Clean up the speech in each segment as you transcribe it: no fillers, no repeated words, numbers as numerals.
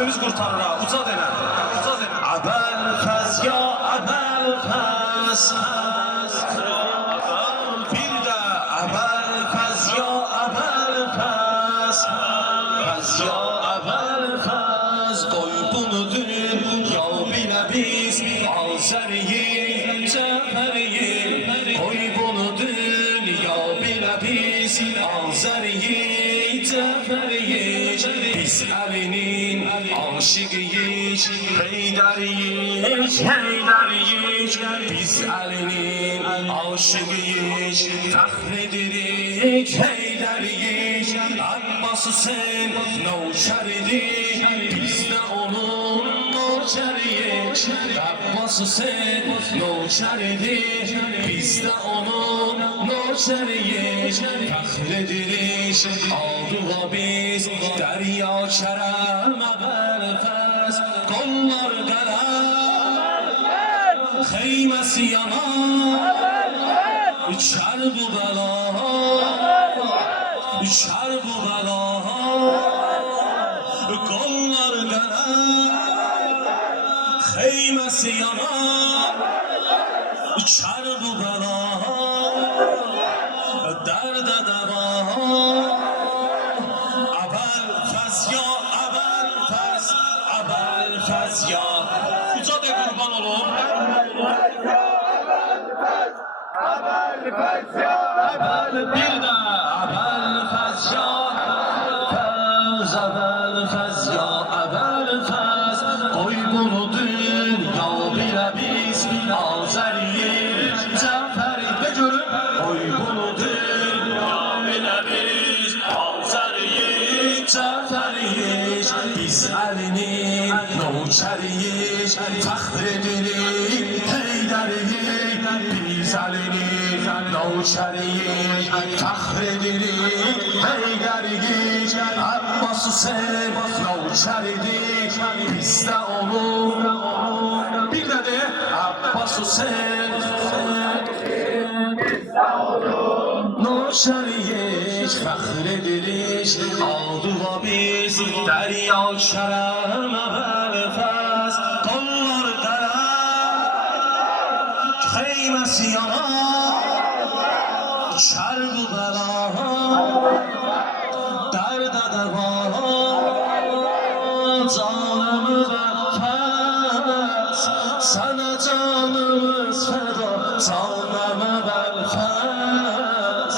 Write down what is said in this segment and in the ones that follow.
nəfəsimiz qurtarır ha, uca denə. Əbəlfəz ya əbəlfəz, bir də əbəlfəz ya əbəlfəz, fəz ya əbəlfəz, qoy bunu dünya bilə biz, Azəriyik, Cəfəriyik, qoy bunu dünya bilə biz, Azəriyik, Cəfəriyik, biz Əlinin aşıqıyıq, Heydəriyik, Heydəriyik, biz Əlinin aşıqıyıq, fəxr edirik, Heydəriyik, Abbas Hüseyn növşəridik, biz də onun növşəriyik, Abbas Hüseyn növşəridik, biz də onun növşəriyik, fəxr edirik, aldığa biz dərya kərəm əbəlfəz, qollar qələm, xeyməsi yanar, üçər bu bəla, üçər bu bəla, qollar qələm, xeyməsi yanar, üçər bu bəla, dərdə dəva. Əbəlfəz ya əbəlfəz, əbəlfəz ya, uca de qurban olum. Əbəlfəz ya əbəlfəz, Bir də əbəlfəz ya əbəlfəz, əbəlfəz ya əbəlfəz, qoy bunu dünya bilə biz, Azəriyik, Cəfəriyik, de görün, qoy bunu dünya bilə biz, Azəriyik, Cəfəriyik, biz Əlinin növkəriyik, fəxr edirik, Heydəriyik, biz Əlinin növkəriyik, fəxr edirik, Heydəriyik, Abbas Hüseyn növkəridik, biz də onun, bir də de, Abbas Hüseyn növkəriyik, fəxr edirik, aldığa biz dərya kərəm əbəlfəz, qollar qələm, xeyməsi yanar, üçər bu bəla, dərdə dəva, canımı bəlfəz, sənə canımız fəda, canımı bəlfəz,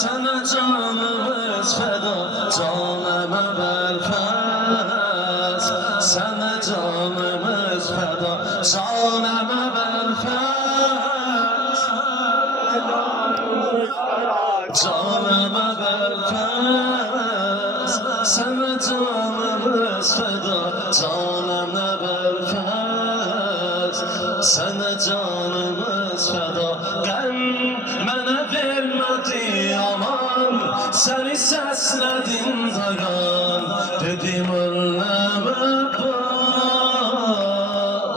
sənə canımız fəda, canımı bəlfəz, sənə canımız fəda, canımı bəlfəz, canımı bəlfəz, sənə canımız fəda, canımı bəlfəz, sənə canımız fəda, qəm mənə vermədi aman, səni səslədin dayan, dedim ölməmə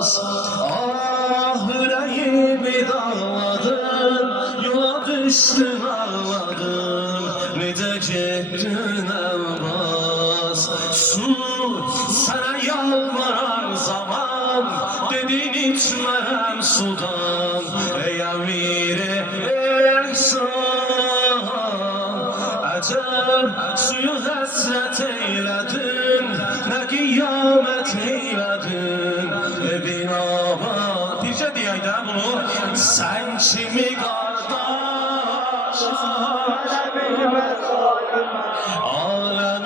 bas, ah ürəyimi dağladın, yola düşdüm ağladım, necə getdin Əbbas, su sənə yalvaran zaman, dedin içmərəm sudan, ey əmir-i ehsan, əcəb suyu həsrət eylədin, nə qiyamət eylədin, evin abad, bircə deyək də bunu, sən kimi qardaş, aləm